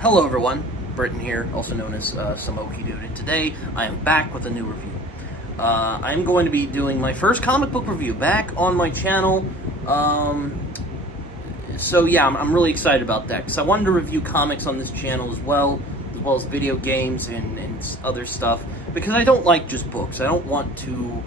Hello everyone, Britton here, also known as Samoki Dude, and today I am back with a new review. I'm going to be doing my first comic book review back on my channel. So yeah, I'm really excited about that, because I wanted to review comics on this channel as well as video games and other stuff, because I don't like just books. I don't want to,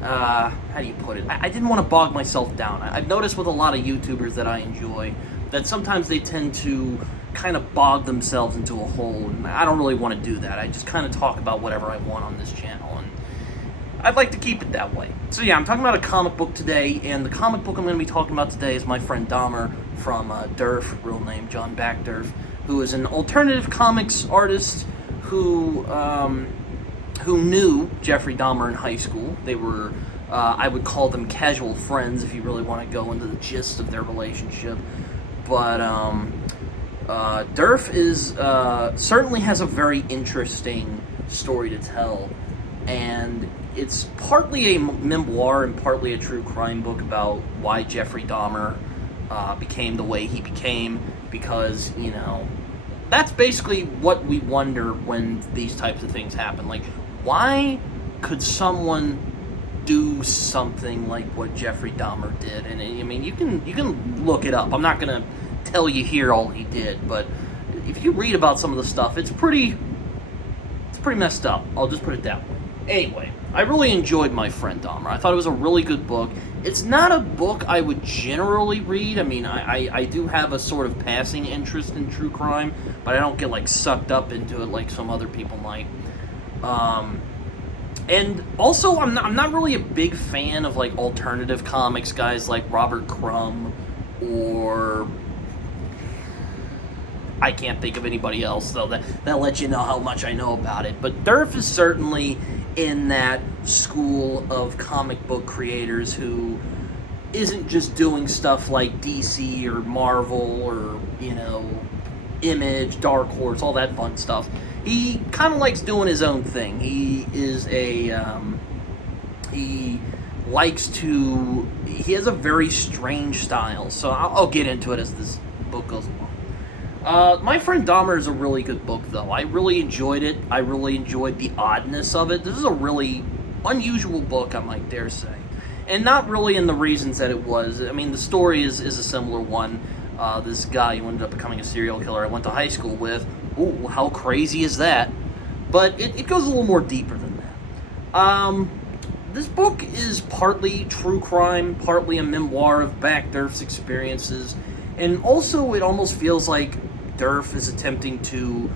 how do you put it? I didn't want to bog myself down. I've noticed with a lot of YouTubers that I enjoy, that sometimes they tend to kind of bog themselves into a hole, and I don't really want to do that. I just kind of talk about whatever I want on this channel, and I'd like to keep it that way. So yeah, I'm talking about a comic book today, and the comic book I'm going to be talking about today is my friend Dahmer from Derf, real name John Derf, who is an alternative comics artist who knew Jeffrey Dahmer in high school. They were, I would call them casual friends if you really want to go into the gist of their relationship. But Derf is certainly has a very interesting story to tell, and it's partly a memoir and partly a true crime book about why Jeffrey Dahmer became the way he became, because, you know, that's basically what we wonder when these types of things happen. Like, why could someone do something like what Jeffrey Dahmer did? And I mean, you can look it up. I'm not gonna tell you here all he did, but if you read about some of the stuff, it's pretty messed up. I'll just put it that way. Anyway, I really enjoyed My Friend Dahmer. I thought it was a really good book. It's not a book I would generally read. I mean, I do have a sort of passing interest in true crime, but I don't get, like, sucked up into it like some other people might. And also, I'm not really a big fan of, like, alternative comics guys like Robert Crumb, or I can't think of anybody else, though. That lets you know how much I know about it. But Derf is certainly in that school of comic book creators who isn't just doing stuff like DC or Marvel or, you know, Image, Dark Horse, all that fun stuff. He kind of likes doing his own thing. He is he has a very strange style. So I'll get into it as this book goes along. My Friend Dahmer is a really good book, though. I really enjoyed it. I really enjoyed the oddness of it. This is a really unusual book, I might dare say. And not really in the reasons that it was. I mean, the story is a similar one. This guy who ended up becoming a serial killer I went to high school with. Ooh, how crazy is that? But it goes a little more deeper than that. This book is partly true crime, partly a memoir of Derf's experiences, and also it almost feels like Derf is attempting to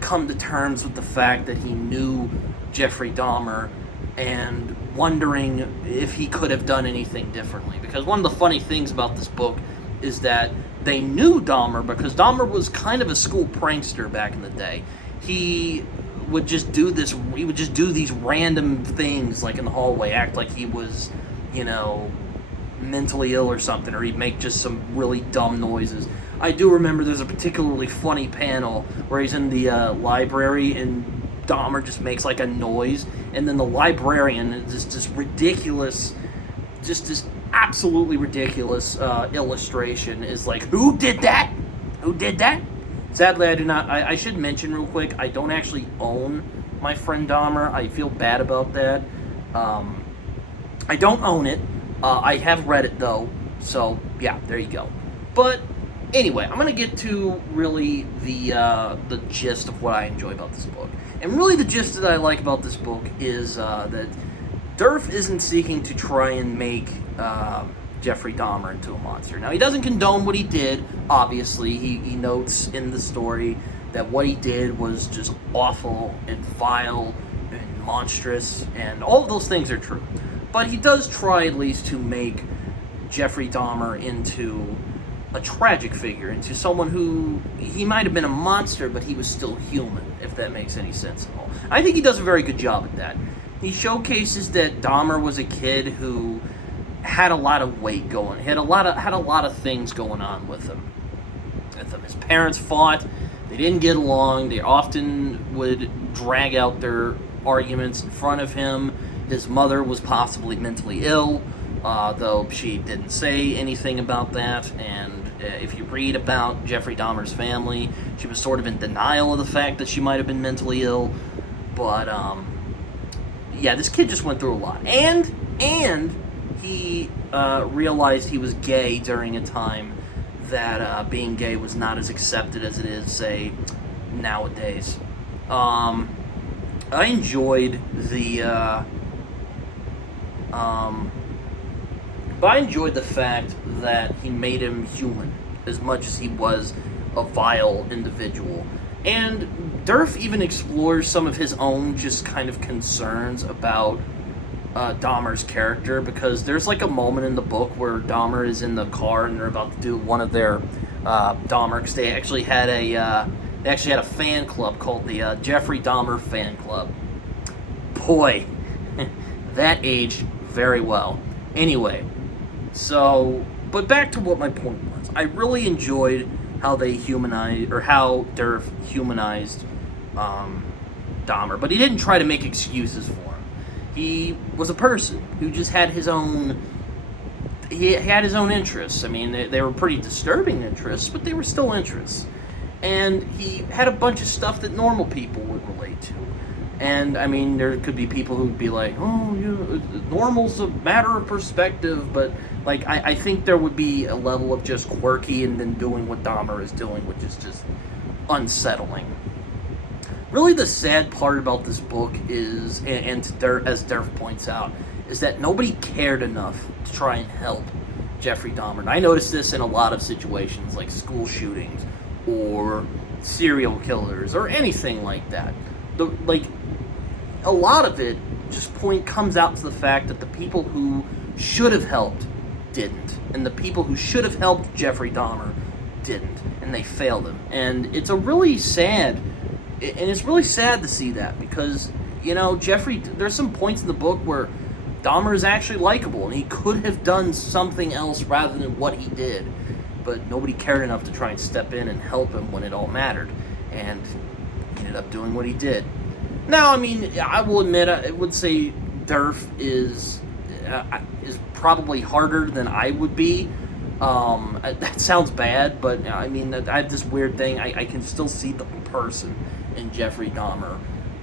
come to terms with the fact that he knew Jeffrey Dahmer and wondering if he could have done anything differently. Because one of the funny things about this book is that they knew Dahmer because Dahmer was kind of a school prankster back in the day. He would just do these random things, like in the hallway, act like he was, you know, mentally ill or something, or he'd make just some really dumb noises. I do remember there's a particularly funny panel where he's in the library and Dahmer just makes like a noise, and then the librarian is just ridiculous, just this absolutely ridiculous illustration is like, who did that? Who did that? Sadly, I do not. I should mention real quick, I don't actually own My Friend Dahmer. I feel bad about that. I don't own it. I have read it, though, so yeah, there you go. But anyway, I'm going to get to really the gist of what I enjoy about this book. And really the gist that I like about this book is that Derf isn't seeking to try and make Jeffrey Dahmer into a monster. Now, he doesn't condone what he did, obviously. He notes in the story that what he did was just awful and vile and monstrous, and all of those things are true. But he does try at least to make Jeffrey Dahmer into a tragic figure, into someone who, he might have been a monster, but he was still human, if that makes any sense at all. I think he does a very good job at that. He showcases that Dahmer was a kid who had a lot of weight going, had a lot of things going on with him. His parents fought, they didn't get along, they often would drag out their arguments in front of him. His mother was possibly mentally ill, though she didn't say anything about that, and if you read about Jeffrey Dahmer's family, she was sort of in denial of the fact that she might have been mentally ill. But yeah, this kid just went through a lot, and he realized he was gay during a time that being gay was not as accepted as it is, say, nowadays. I enjoyed but I enjoyed the fact that he made him human as much as he was a vile individual. And Derf even explores some of his own just kind of concerns about Dahmer's character, because there's like a moment in the book where Dahmer is in the car and they're about to do one of their Dahmer, because they actually had a fan club called the Jeffrey Dahmer fan club. Boy, that aged very well. Anyway, but back to what my point was. I really enjoyed how they humanized, or how Derf humanized Dahmer, but he didn't try to make excuses for him. He was a person who just had his own. He had his own interests. I mean, they were pretty disturbing interests, but they were still interests. And he had a bunch of stuff that normal people would relate to. And, I mean, there could be people who'd be like, oh, normal's a matter of perspective, but, like, I think there would be a level of just quirky and then doing what Dahmer is doing, which is just unsettling. Really, the sad part about this book is, as Derf points out, is that nobody cared enough to try and help Jeffrey Dahmer. And I noticed this in a lot of situations, like school shootings, or serial killers, or anything like that. A lot of it just comes out to the fact that the people who should have helped didn't, and the people who should have helped Jeffrey Dahmer didn't, and they failed him. And it's really sad to see that, because, Jeffrey, there's some points in the book where Dahmer is actually likable, and he could have done something else rather than what he did, but nobody cared enough to try and step in and help him when it all mattered, and he ended up doing what he did. Now, I mean, I will admit, I would say Derf is probably harder than I would be. That sounds bad, but I mean, I have this weird thing. I can still see the person in Jeffrey Dahmer,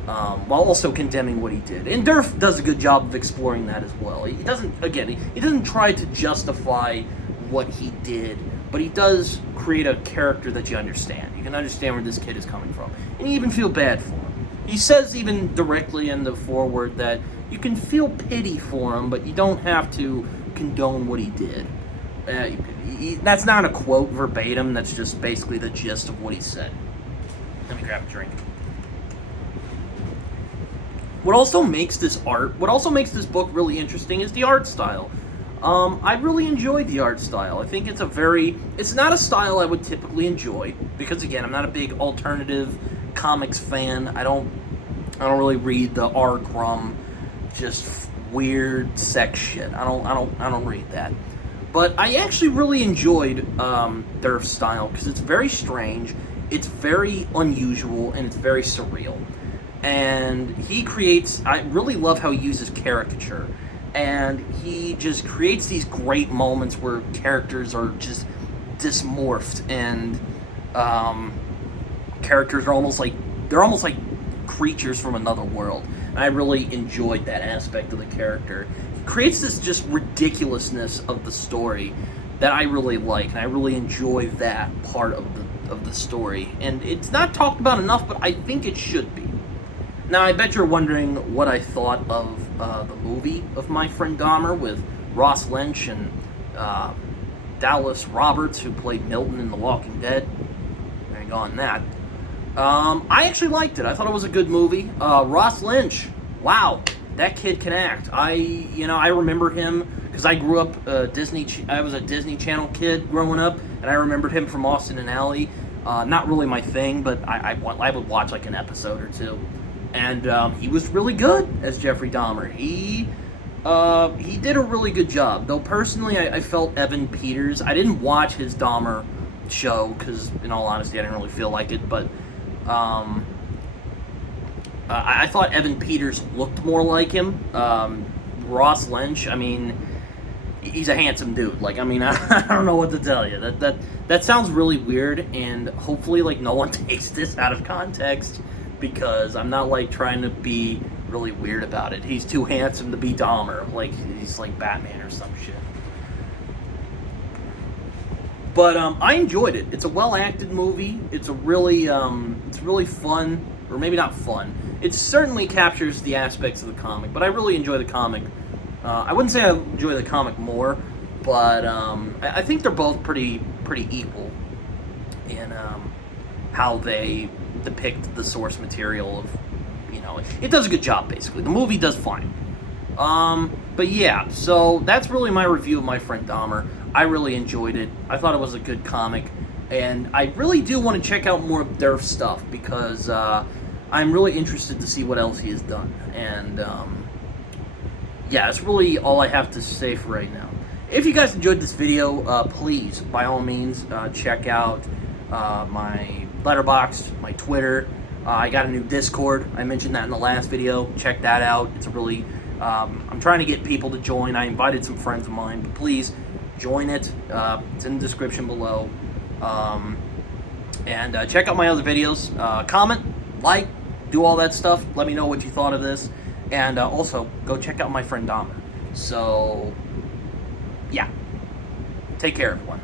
while also condemning what he did. And Derf does a good job of exploring that as well. He doesn't try to justify what he did, but he does create a character that you understand. You can understand where this kid is coming from, and you even feel bad for him. He says even directly in the foreword that you can feel pity for him, but you don't have to condone what he did. That's not a quote verbatim, that's just basically the gist of what he said. Let me grab a drink. What also makes this book really interesting is the art style. I really enjoyed the art style. I think it's not a style I would typically enjoy, because again, I'm not a big alternative comics fan. I don't really read the R. Crumb, just weird sex shit. I don't read that. But I actually really enjoyed Derf's style, because it's very strange, it's very unusual, and it's very surreal. And I really love how he uses caricature. And he just creates these great moments where characters are just dysmorphed, and characters are almost like creatures from another world. And I really enjoyed that aspect of the character. He creates this just ridiculousness of the story that I really like, and I really enjoy that part of the story. And it's not talked about enough, but I think it should be. Now, I bet you're wondering what I thought of the movie of My Friend Dahmer with Ross Lynch and Dallas Roberts, who played Milton in The Walking Dead. There you go on that. I actually liked it. I thought it was a good movie. Ross Lynch, wow, that kid can act. I remember him because I grew up I was a Disney Channel kid growing up, and I remembered him from Austin and Ally. Not really my thing, but I would watch like an episode or two. And he was really good as Jeffrey Dahmer. He did a really good job. Though personally, I felt Evan Peters. I didn't watch his Dahmer show because, in all honesty, I didn't really feel like it. But I thought Evan Peters looked more like him. Ross Lynch, I mean, he's a handsome dude. Like, I mean, I don't know what to tell you. That sounds really weird, and hopefully, like, no one takes this out of context, because I'm not, like, trying to be really weird about it. He's too handsome to be Dahmer. Like, he's like Batman or some shit. But I enjoyed it. It's a well-acted movie. It's really fun, or maybe not fun. It certainly captures the aspects of the comic, but I really enjoy the comic. I wouldn't say I enjoy the comic more, but I think they're both pretty equal in how they depict the source material of, it does a good job, basically. The movie does fine. But yeah, so that's really my review of My Friend Dahmer. I really enjoyed it. I thought it was a good comic, and I really do want to check out more of Derf's stuff, because I'm really interested to see what else he has done. And yeah, that's really all I have to say for right now. If you guys enjoyed this video, please, by all means, check out my Letterboxd, my Twitter. I got a new Discord. I mentioned that in the last video. Check that out. It's a really... I'm trying to get people to join. I invited some friends of mine, but please join it. It's in the description below. And check out my other videos. Comment, like, do all that stuff. Let me know what you thought of this. And also, go check out My Friend Dahmer. So, yeah. Take care, everyone.